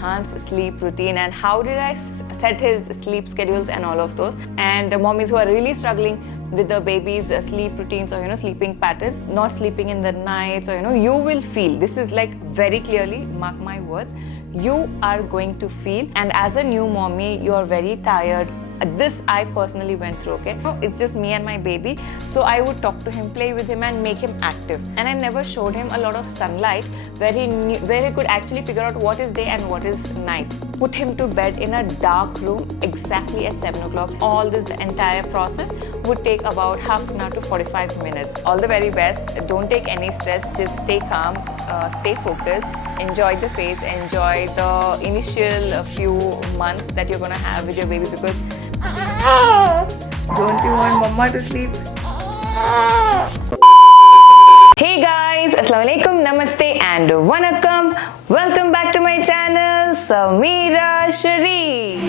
Arhaan's sleep routine and how did I set his sleep schedules and all of those. And the mommies who are really struggling with the baby's sleep routines or sleeping patterns, not sleeping in the nights, or you will feel this is like very clearly, mark my words, you are going to feel. And as a new mommy, you're very tired. This I personally went through, okay? It's just me and my baby. So I would talk to him, play with him and make him active. And I never showed him a lot of sunlight where he could actually figure out what is day and what is night. Put him to bed in a dark room exactly at 7 o'clock. All this, the entire process would take about half an hour to 45 minutes. All the very best. Don't take any stress. Just stay calm, stay focused. Enjoy the phase. Enjoy the initial few months that you're going to have with your baby, because don't you want mama to sleep? Hey guys, Assalamu alaikum, namaste and vanakkam. Welcome back to my channel, Sameera Sherief.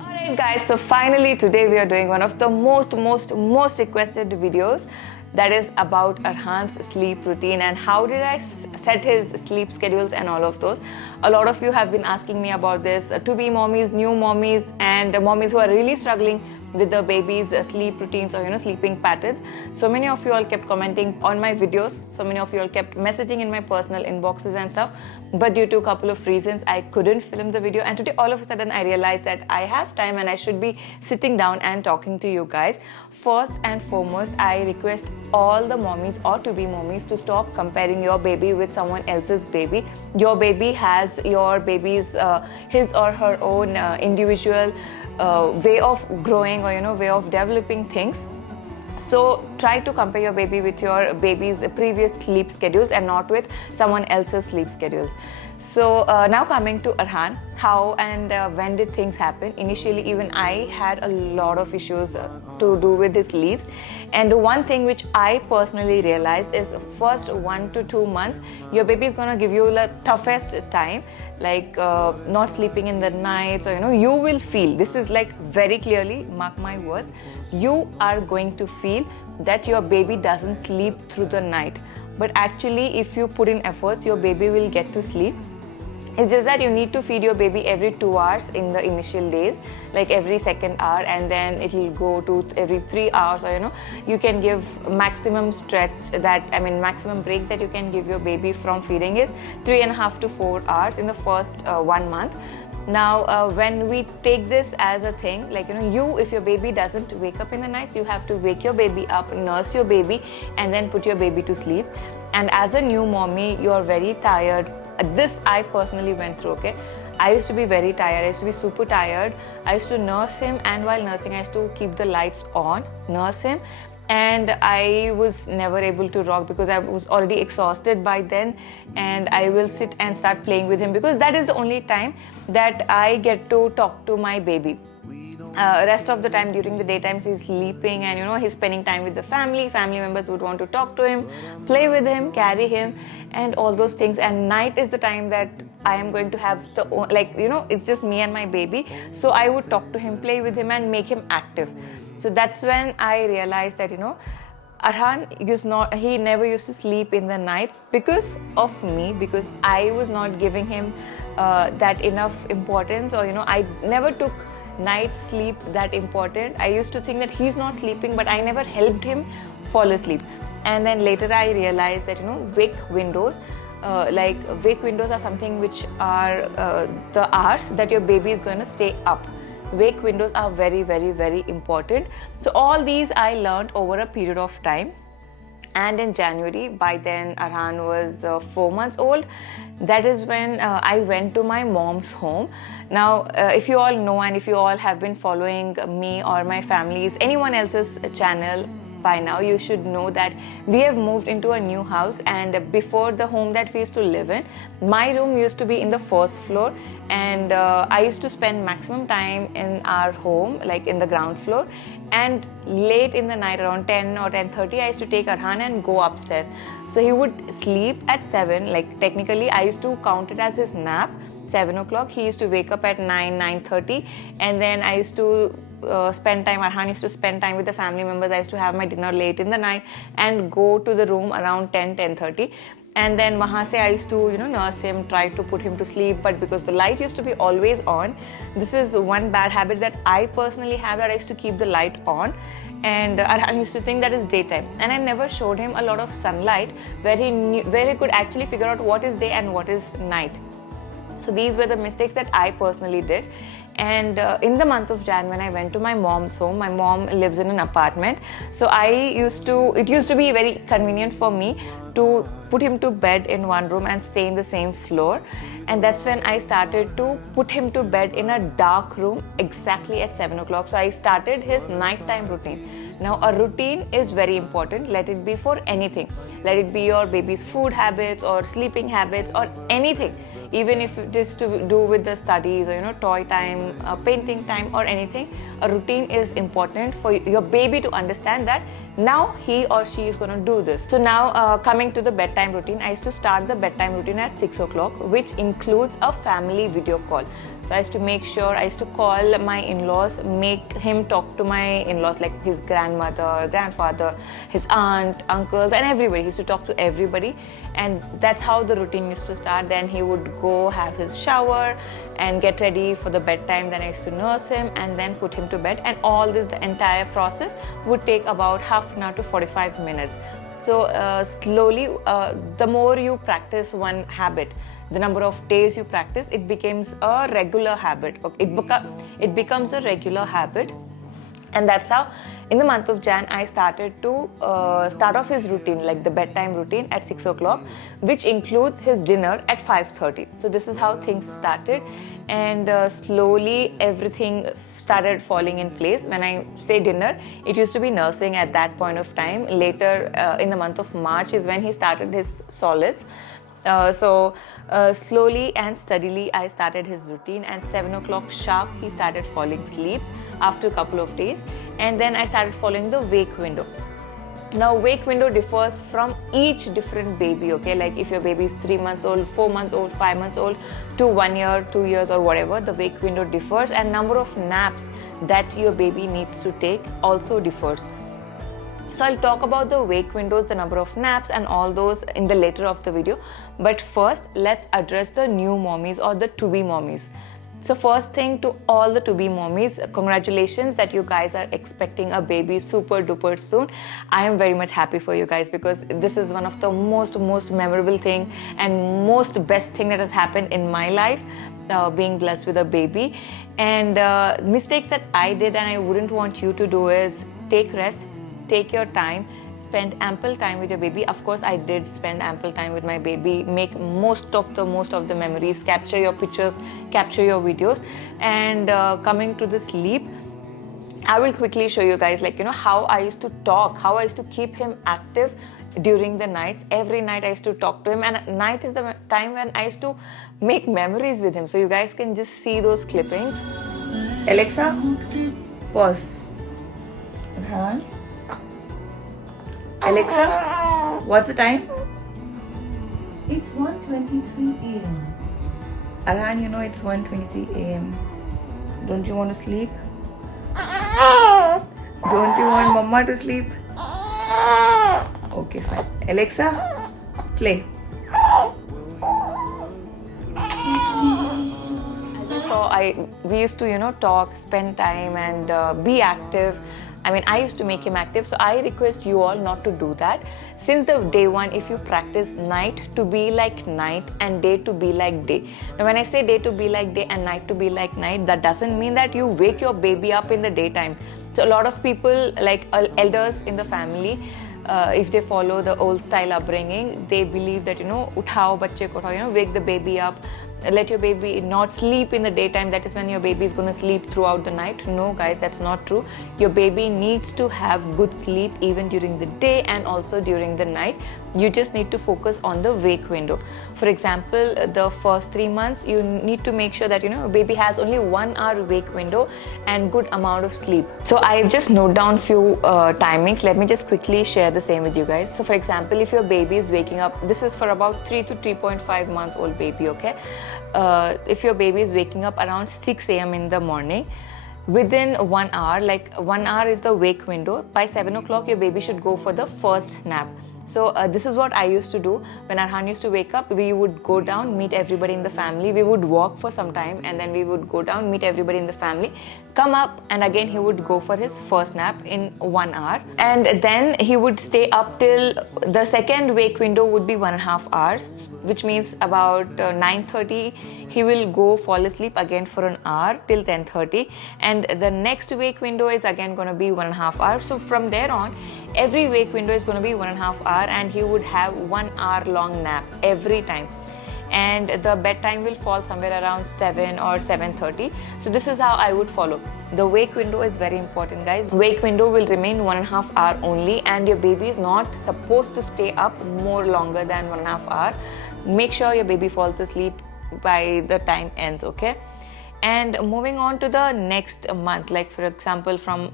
Alright guys, so finally today we are doing one of the most requested videos, that is about Arhaan's sleep routine and how did I set his sleep schedules and all of those. A lot of you have been asking me about this, to-be mommies, new mommies and mommies who are really struggling with the baby's sleep routines or sleeping patterns. So many of you all kept commenting on my videos. So many of you all kept messaging in my personal inboxes and stuff. But due to a couple of reasons, I couldn't film the video. And today all of a sudden I realized that I have time and I should be sitting down and talking to you guys. First and foremost, I request all the mommies or to-be mommies to stop comparing your baby with someone else's baby. Your baby has your baby's his or her own individual way of growing or way of developing things. So try to compare your baby with your baby's previous sleep schedules and not with someone else's sleep schedules. So now coming to Arhaan, how and when did things happen? Initially even I had a lot of issues to do with his sleeps, and one thing which I personally realized is first 1 to 2 months your baby is gonna give you the toughest time, like not sleeping in the nights, or you will feel this is like very clearly, mark my words, you are going to feel that your baby doesn't sleep through the night. But actually if you put in efforts, your baby will get to sleep. It's just that you need to feed your baby every 2 hours in the initial days, like every second hour, and then it will go to every 3 hours, or you can give maximum stretch that, maximum break that you can give your baby from feeding is 3.5 to 4 hours in the first 1 month. Now when we take this as a thing, like if your baby doesn't wake up in the nights, you have to wake your baby up, nurse your baby and then put your baby to sleep. And as a new mommy, you're very tired. This I personally went through, okay? I used to be very tired. I used to be super tired. I used to nurse him, and while nursing I used to keep the lights on, nurse him, and I was never able to rock because I was already exhausted by then. And I will sit and start playing with him because that is the only time that I get to talk to my baby. Rest of the time during the daytimes he's sleeping and he's spending time with the family members would want to talk to him, play with him, carry him and all those things. And night is the time that I am going to have the it's just me and my baby. So I would talk to him, play with him and make him active. So that's when I realized that Arhaan he never used to sleep in the nights because of me, because I was not giving him that enough importance, or I never took night sleep that important. I used to think that he's not sleeping, but I never helped him fall asleep. And then later I realized that wake windows are something which are the hours that your baby is going to stay up. Wake windows are very important. So all these I learned over a period of time. And in January, by then Arhaan was 4 months old. That is when I went to my mom's home. Now, if you all know and if you all have been following me or my family's, anyone else's channel, by now you should know that we have moved into a new house. And before the home that we used to live in, my room used to be in the first floor, and I used to spend maximum time in our home, like in the ground floor. And late in the night, around 10 or 10:30, I used to take Arhaan and go upstairs. So he would sleep at 7, like technically I used to count it as his nap, 7 o'clock. He used to wake up at 9:30, and then I used to spend time, Arhaan used to spend time with the family members. I used to have my dinner late in the night and go to the room around 10:30. And then wahan se I used to, nurse him, try to put him to sleep. But because the light used to be always on, this is one bad habit that I personally have, that I used to keep the light on. And Arhaan used to think that is daytime. And I never showed him a lot of sunlight where he could actually figure out what is day and what is night. So these were the mistakes that I personally did. And in the month of Jan, when I went to my mom's home, my mom lives in an apartment. So it used to be very convenient for me to put him to bed in one room and stay in the same floor. And that's when I started to put him to bed in a dark room exactly at 7 o'clock. So I started his nighttime routine. Now, a routine is very important. Let it be for anything. Let it be your baby's food habits or sleeping habits or anything. Even if it is to do with the studies or toy time, painting time or anything, a routine is important for your baby to understand that now he or she is going to do this. So now coming to the bedtime routine, I used to start the bedtime routine at 6 o'clock, which includes a family video call. So I used to make sure, I used to call my in-laws, make him talk to my in-laws, like his grandmother, grandfather, his aunt, uncles and everybody. He used to talk to everybody, and that's how the routine used to start. Then he would go have his shower and get ready for the bedtime. Then I used to nurse him and then put him to bed, and all this, the entire process would take about half an hour to 45 minutes. So slowly, the more you practice one habit, the number of days you practice, it becomes a regular habit. It becomes a regular habit. And that's how in the month of Jan I started to start off his routine, like the bedtime routine at 6 o'clock, which includes his dinner at 5:30. So this is how things started, and slowly everything started falling in place. When I say dinner, it used to be nursing at that point of time. Later in the month of March is when he started his solids. Slowly and steadily I started his routine, and 7 o'clock sharp he started falling asleep after a couple of days. And then I started following the wake window. Now, wake window differs from each different baby, okay? Like if your baby is 3 months old, 4 months old, 5 months old, to 1 year, 2 years or whatever, the wake window differs, and number of naps that your baby needs to take also differs. So I'll talk about the wake windows, the number of naps and all those in the later of the video. But first, let's address the new mommies or the to-be mommies. So first thing, to all the to-be mommies, congratulations that you guys are expecting a baby super duper soon. I am very much happy for you guys, because this is one of the most memorable thing and most best thing that has happened in my life, being blessed with a baby. And mistakes that I did and I wouldn't want you to do is take rest, take your time, spend ample time with your baby. Of course, I did spend ample time with my baby, make most of the memories, capture your pictures, capture your videos. And coming to the sleep, I will quickly show you guys, like, how I used to talk, how I used to keep him active during the nights. Every night I used to talk to him, and at night is the time when I used to make memories with him. So you guys can just see those clippings. Alexa, pause. Arhaan. Alexa, what's the time? It's 1:23 a.m. Arhaan, it's 1:23 a.m. Don't you want to sleep? Don't you want Mama to sleep? Okay, fine. Alexa, play. As you saw, we used to, talk, spend time and be active. I mean, I used to make him active, so I request you all not to do that. Since the day one, if you practice night to be like night and day to be like day. Now, when I say day to be like day and night to be like night, that doesn't mean that you wake your baby up in the daytimes. So a lot of people, like elders in the family, if they follow the old style upbringing, they believe that, uthao bacche ko uthao, wake the baby up. Let your baby not sleep in the daytime. That is when your baby is going to sleep throughout the night. No, guys, that's not true. Your baby needs to have good sleep even during the day and also during the night. You just need to focus on the wake window. For example, the first 3 months, you need to make sure that, your baby has only 1 hour wake window and good amount of sleep. So I've just noted down few timings. Let me just quickly share the same with you guys. So for example, if your baby is waking up, this is for about 3 to 3.5 months old baby, okay? If your baby is waking up around 6 a.m. in the morning, within 1 hour, like 1 hour is the wake window. By 7 o'clock, your baby should go for the first nap. So this is what I used to do when Arhaan used to wake up. We would go down, meet everybody in the family. We would walk for some time and then we would go down, meet everybody in the family, come up, and again he would go for his first nap in 1 hour. And then he would stay up till the second wake window would be 1.5 hours, which means about 9:30 he will go fall asleep again for an hour till 10:30, and the next wake window is again going to be 1.5 hours. So from there on, every wake window is going to be 1.5 hour, and he would have 1 hour long nap every time. And the bedtime will fall somewhere around 7 or 7:30. So this is how I would follow. The wake window is very important, guys. Wake window will remain 1.5 hour only, and your baby is not supposed to stay up more longer than 1.5 hour. Make sure your baby falls asleep by the time ends, okay? And moving on to the next month, like for example from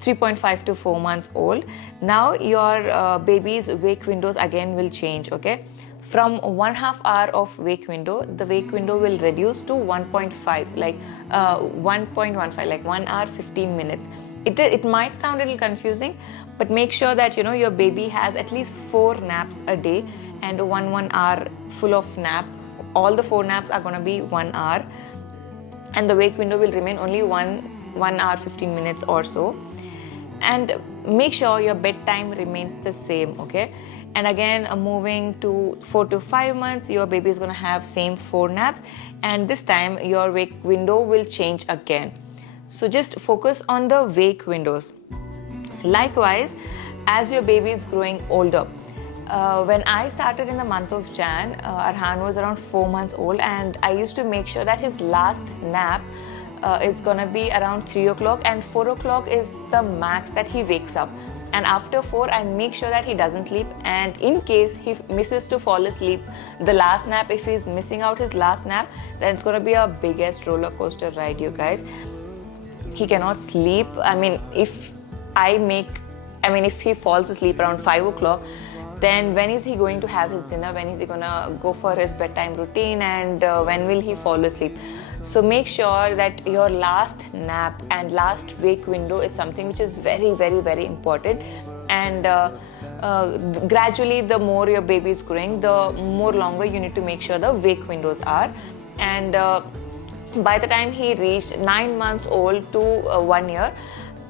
3.5 to 4 months old, now your baby's wake windows again will change, okay? From 1.5 hour of wake window, the wake window will reduce to 1.5, like 1.15, like 1 hour 15 minutes. It might sound a little confusing, but make sure that you know your baby has at least 4 naps a day and 1 hour full of nap. All the 4 naps are going to be 1 hour, and the wake window will remain only 1 hour 15 minutes or so. And make sure your bedtime remains the same, okay? And again, moving to 4 to 5 months, your baby is going to have same 4 naps, and this time your wake window will change again. So just focus on the wake windows. Likewise, as your baby is growing older, when I started in the month of Jan, Arhaan was around 4 months old, and I used to make sure that his last nap is gonna be around 3 o'clock, and 4 o'clock is the max that he wakes up. And after 4, I make sure that he doesn't sleep, and in case he misses to fall asleep, the last nap, if he's missing out his last nap, then it's gonna be a biggest roller coaster ride, you guys. He cannot sleep. I mean, if he falls asleep around 5 o'clock, then when is he going to have his dinner? When is he gonna go for his bedtime routine? And when will he fall asleep? So make sure that your last nap and last wake window is something which is very, very, very important. And gradually, the more your baby is growing, the more longer you need to make sure the wake windows are. And by the time he reached 9 months old to 1 year,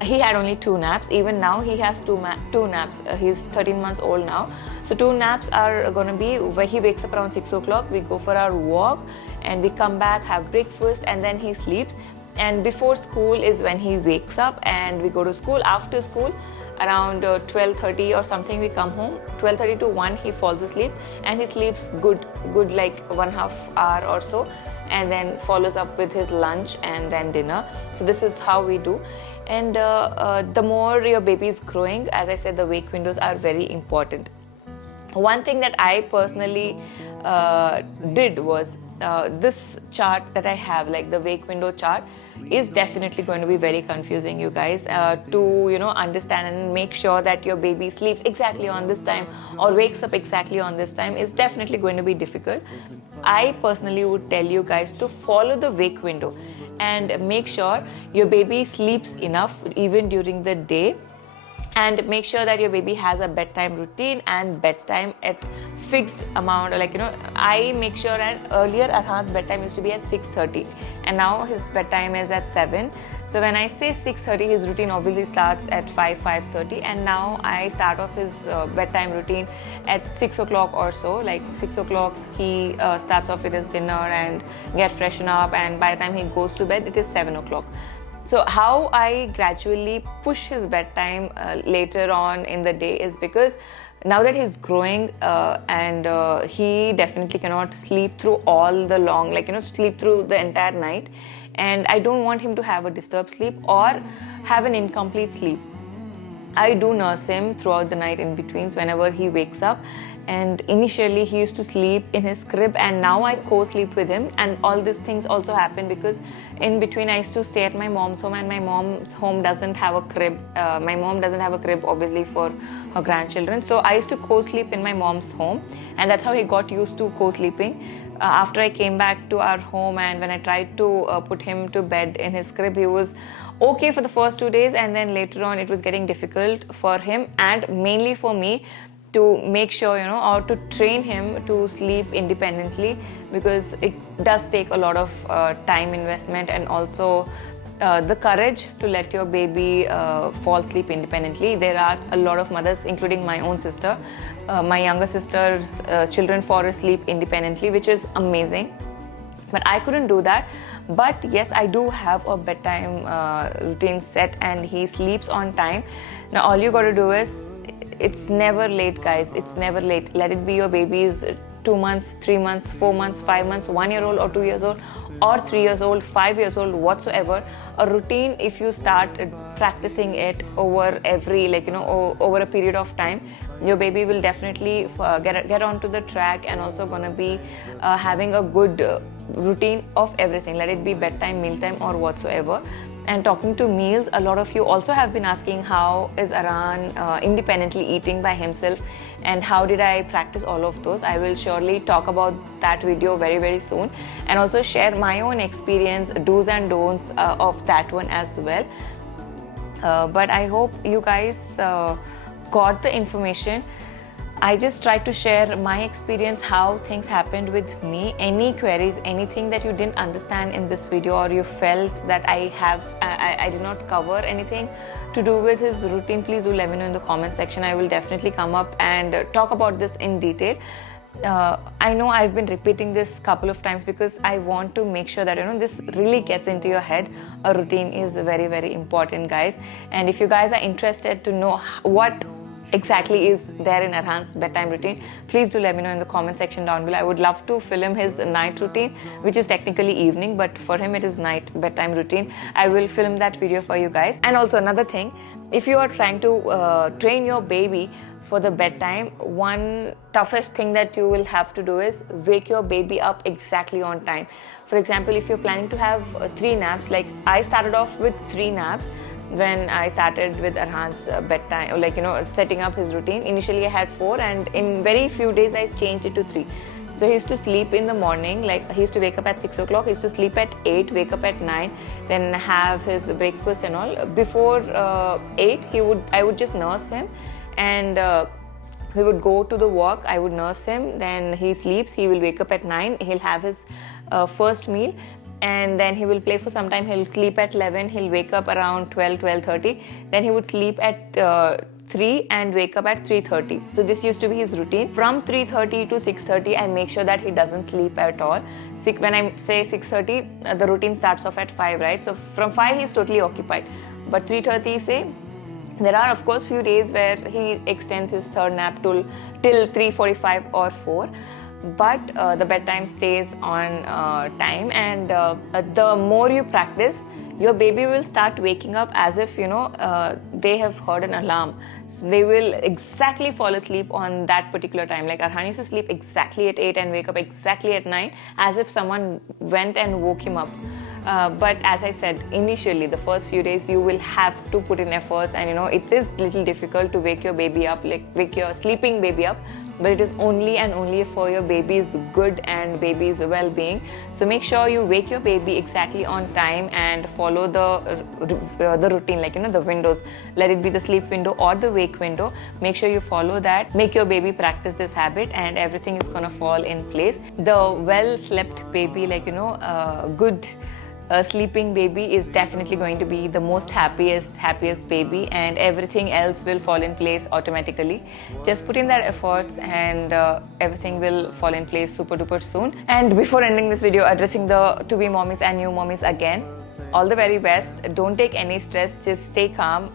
he had only 2 naps. Even now he has two naps. He's 13 months old now. So 2 naps are going to be where he wakes up around 6 o'clock. We go for our walk and we come back, have breakfast, and then he sleeps. And before school is when he wakes up and we go to school. After school, around 12:30 or something, we come home. 12:30 to 1, he falls asleep, and he sleeps good like 1/2 hour or so, and then follows up with his lunch and then dinner. So this is how we do. And the more your baby is growing, as I said, the wake windows are very important. One thing that I personally did was this chart that I have, like the wake window chart, is definitely going to be very confusing, you guys, to understand and make sure that your baby sleeps exactly on this time or wakes up exactly on this time is definitely going to be difficult. I personally would tell you guys to follow the wake window and make sure your baby sleeps enough even during the day, and make sure that your baby has a bedtime routine and bedtime at fixed amount. I make sure, and earlier Arhaan's bedtime used to be at 6:30 and now his bedtime is at 7. So when I say 6:30, his routine obviously starts at 5:30, and now I start off his bedtime routine at 6 o'clock or so. Like 6 o'clock he starts off with his dinner and get freshen up, and by the time he goes to bed it is 7 o'clock. So how I gradually push his bedtime later on in the day is because now that he's growing and he definitely cannot sleep through all the long, sleep through the entire night, and I don't want him to have a disturbed sleep or have an incomplete sleep. I do nurse him throughout the night in betweens whenever he wakes up, and initially he used to sleep in his crib, and now I co-sleep with him. And all these things also happen because in between I used to stay at my mom's home, and my mom's home doesn't have a crib. My mom doesn't have a crib obviously for her grandchildren, so I used to co-sleep in my mom's home, and that's how he got used to co-sleeping. After I came back to our home, and when I tried to put him to bed in his crib, he was okay for the first 2 days, and then later on it was getting difficult for him and mainly for me to make sure, or to train him to sleep independently, because it does take a lot of time investment and also the courage to let your baby fall asleep independently. There are a lot of mothers, including my own sister, my younger sister's children fall asleep independently, which is amazing. But I couldn't do that. But yes, I do have a bedtime routine set, and he sleeps on time. Now all you got to do is, it's never late, guys. It's never late. Let it be your baby's 2 months, 3 months, 4 months, 5 months, 1 year old or 2 years old or 3 years old, 5 years old, whatsoever. A routine, if you start practicing it over over a period of time, your baby will definitely get onto the track and also gonna be having a good routine of everything. Let it be bedtime, mealtime or whatsoever. And talking to meals, a lot of you also have been asking how is Arhaan independently eating by himself, and how did I practice all of those. I will surely talk about that video very, very soon, and also share my own experience, do's and don'ts of that one as well. But I hope you guys got the information. I just tried to share my experience, how things happened with me. Any queries, anything that you didn't understand in this video, or you felt that I did not cover anything to do with his routine, please do let me know in the comment section. I will definitely come up and talk about this in detail. I know I've been repeating this couple of times because I want to make sure that this really gets into your head. A routine is very, very important, guys. And if you guys are interested to know what exactly is there in Arhaan's bedtime routine, please do let me know in the comment section down below. I would love to film his night routine, which is technically evening, but for him it is night bedtime routine. I will film that video for you guys. And also another thing, if you are trying to train your baby for the bedtime, one toughest thing that you will have to do is wake your baby up exactly on time. For example, if you're planning to have 3 naps, like I started off with 3 naps when I started with Arhaan's bedtime, setting up his routine. Initially I had 4, and in very few days I changed it to 3. So he used to sleep in the morning, like he used to wake up at 6 o'clock, he used to sleep at 8, wake up at 9, then have his breakfast and all. Before 8, I would just nurse him, and he would go to the walk, I would nurse him, then he sleeps, he will wake up at 9, he'll have his first meal, and then he will play for some time. He'll sleep at 11, he'll wake up around 12:30, then he would sleep at 3 and wake up at 3:30. So this used to be his routine. From 3:30 to 6:30, I make sure that he doesn't sleep at all. When I say 6:30, the routine starts off at 5, right? So from 5 he's totally occupied, but 3:30 say, there are of course few days where he extends his third nap till 3:45 or 4. But the bedtime stays on time, and the more you practice, your baby will start waking up as if they have heard an alarm. So they will exactly fall asleep on that particular time. Like Arhaan used to sleep exactly at 8 and wake up exactly at 9, as if someone went and woke him up. But as I said, initially the first few days you will have to put in efforts, and it is little difficult to wake your baby up, like wake your sleeping baby up, but it is only and only for your baby's good and baby's well-being. So make sure you wake your baby exactly on time and follow the routine, the windows. Let it be the sleep window or the wake window. Make sure you follow that. Make your baby practice this habit, and everything is gonna fall in place. The well-slept baby, good sleeping baby is definitely going to be the most happiest baby, and everything else will fall in place automatically. Just put in that efforts, and everything will fall in place super duper soon. And before ending this video, addressing the to-be mommies and new mommies again, all the very best. Don't take any stress, just stay calm,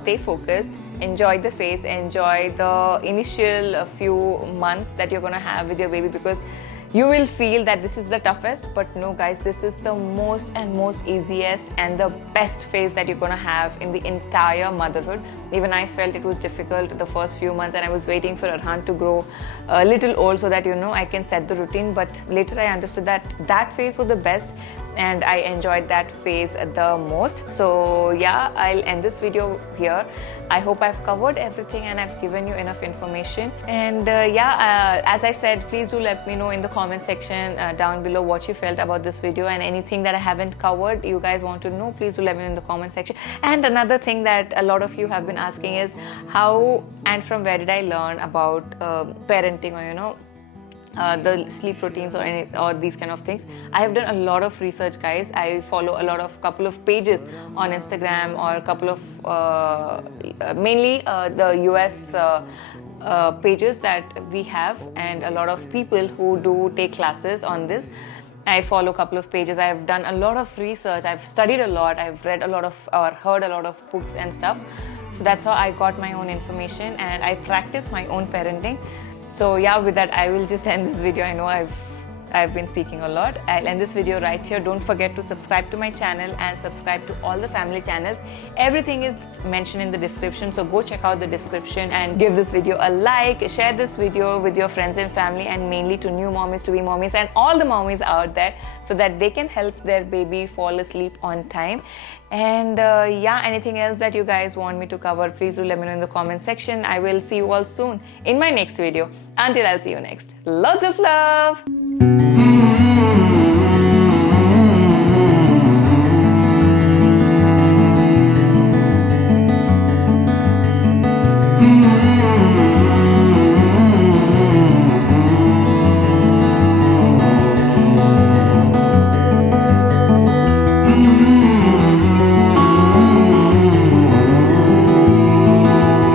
stay focused, enjoy the phase, enjoy the initial few months that you're going to have with your baby, because you will feel that this is the toughest, but no guys, this is the most and most easiest and the best phase that you're gonna have in the entire motherhood. Even I felt it was difficult the first few months, and I was waiting for Arhaan to grow a little old so that I can set the routine. But later I understood that that phase was the best, and I enjoyed that phase the most. So yeah, I'll end this video here. I hope I've covered everything and I've given you enough information. And as I said, please do let me know in the comment section down below what you felt about this video, and anything that I haven't covered you guys want to know, please do let me know in the comment section. And another thing that a lot of you have been asking is how and from where did I learn about parenting, or the sleep routines or these kind of things. I have done a lot of research, guys. I follow a couple of pages on Instagram, or a couple of mainly the US pages that we have, and a lot of people who do take classes on this. I follow a couple of pages. I've done a lot of research. I've studied a lot. I've read a lot of or heard a lot of books and stuff. So that's how I got my own information, and I practice my own parenting. So yeah, with that, I will just end this video. I know I've been speaking a lot. I'll end this video right here. Don't forget to subscribe to my channel and subscribe to all the family channels. Everything is mentioned in the description, so go check out the description and give this video a like. Share this video with your friends and family, and mainly to new mommies, to-be mommies, and all the mommies out there, so that they can help their baby fall asleep on time. And yeah, anything else that you guys want me to cover, please do let me know in the comment section. I will see you all soon in my next video. Until I'll see you next. Lots of love.